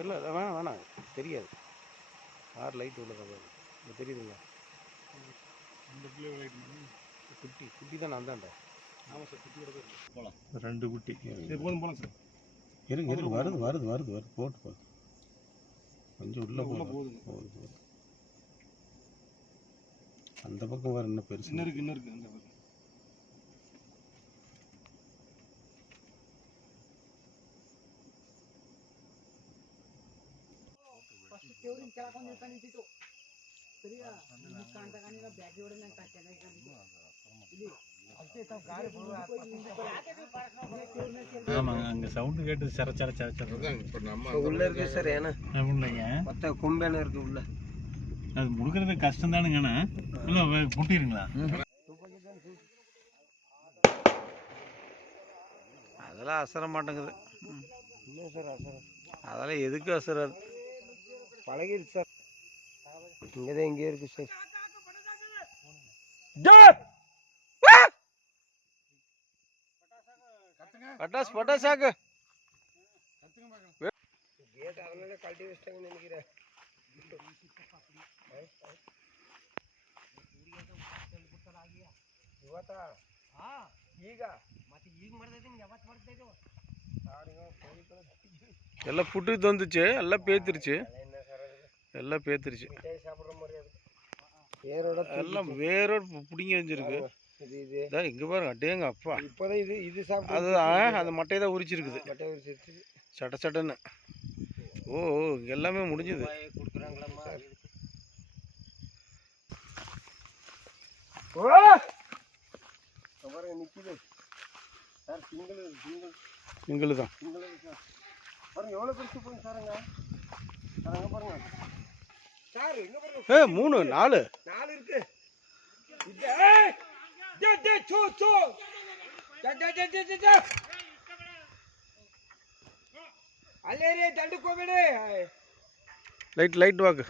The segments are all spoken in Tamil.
இல்லை வேணாம் வேணாம். தெரியாது. ஆறு லைட் உள்ளதா பாரு இது தெரியுதுங்களா? குட்டி குட்டி தான் நான் தான்டா. ஆமாம் சார் குட்டியோட போகலாம் ரெண்டு குட்டி. இது போதும் போகலாம் சார். இருங்க இருங்க. வருது வருது வருது வருது. போட்டு போகுது கொஞ்சம் உள்ள உள்ள போகுது. போகுதுங்க. போகுது போகுது. அந்த பக்கம் வேறு இன்னும் பெருசு இன்னும் இருக்கு இன்னும் இருக்கு அந்த பக்கம். దేవుడు ఇంకా రాకుండా ఇంకా నుంచి சரியா இது காண்டகானி நான் பேக் ஓட நான் கட்டன இது அதுக்கே தான் கார் போறோம் ஆமாங்க அங்க சவுண்ட் கேட்டு சர சர சர சர நம்ம உள்ள இருக்கு சார் ஏன்னா உள்ளங்க மொத்த கும்பேன இருக்கு உள்ள அது முடுக்கிறது கஷ்டம் தானுங்க அண்ணா இல்ல புட்டிருங்களா அதெல்லாம் அசர மாட்டேங்குது அதெல்லாம் எதுக்கு அசராது பழகிடுச்சு சார் இங்கே தான் இங்கே இருக்கு சார் பட்டாசு பட்டாசாக்கு கேட் அதனால கழட்டி வச்சிட்டாங்கன்னு நினைக்கிறேன் ಇವತ್ತಾ ಈಗ ಮತ್ತೆ ಈಗ ಮಾಡ್ದೈತಿ ಯಾವತ್ತು ಮಾಡ್ತೈತೆ எல்லாம் புட்டு வந்துச்சு எல்லாம் பேத்துருச்சு எல்லாம் பேத்துருச்சு. எல்லாம் வேரோடு பிடிங்க எரிஞ்சிருக்கு இதான் இங்கே பாருங்க அட்டேங்க அப்பா. இப்போதான் இது இது சாப்பிட்டு அதுதான் அந்த மட்டையை தான் உரிச்சிருக்குது. மட்டை உரிச்சிருச்சு. சட்ட சட்டன்னு ஓ எல்லாமே முடிஞ்சுது. சிங்கிள் தான். பாருங்க எவ்வளோ பெருசு போய் சாருங்க. பாருங்க பாருங்க. ஏ மூணு நாலு. நாலு இருக்கு. அல்லேரே தண்டு கோவிடு லைட் லைட் வாக்கு.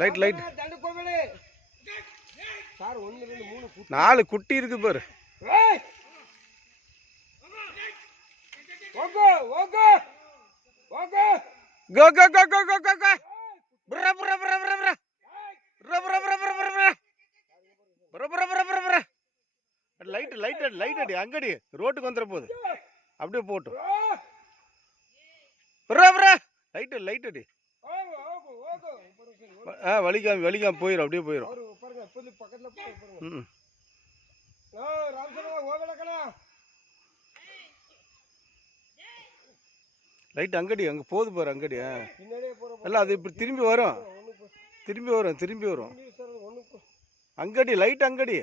Light light. தண்டு கோவிடு சார் ஒன்று ரெண்டு மூணு நாலு குட்டி இருக்கு பாரு. Okay okay okay go go go go go go go புர புர புர புர புர புர புர புர புர புர புர புர புர புர புர லைட் லைட் லைட் அடி அங்கடி. ரோட்டுக்கு வந்துற போகுது. அப்படியே போட்டு. புர புர லைட் லைட் அடி. ஆ வலிக்காம வலிக்காம போயிடும் அப்படியே போயிடும் ம் லைட் அங்கடி அங்கே போகுது பாரு அங்கடி இல்லை அது இப்படி திரும்பி வரும். திரும்பி வரும் திரும்பி வரும். அங்கடி லைட் அங்கடி.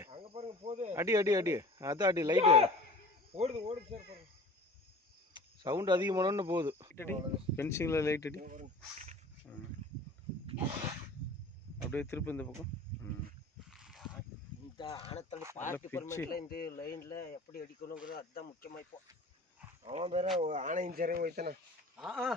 அடி அடி அடி. அதான் அடி லைட்டு ஓடுது ஓடுது சவுண்டு அதிகமானோன்னு போகுது. அடி ஃபென்சிங்கில் லைட் அடி. அப்படியே திருப்பி இந்த பக்கம். இந்த ஆனத்தம் பார்ட்டி பர்மெண்ட்ல இந்த லைன்ல எப்படி அடிக்கணுங்கிறது அதுதான் முக்கியமா இப்போ. ಅವ ಬೇರೆ ಆಣ ಇಂಜರಿ ಹೋಯ್ತಾನ ಹಾ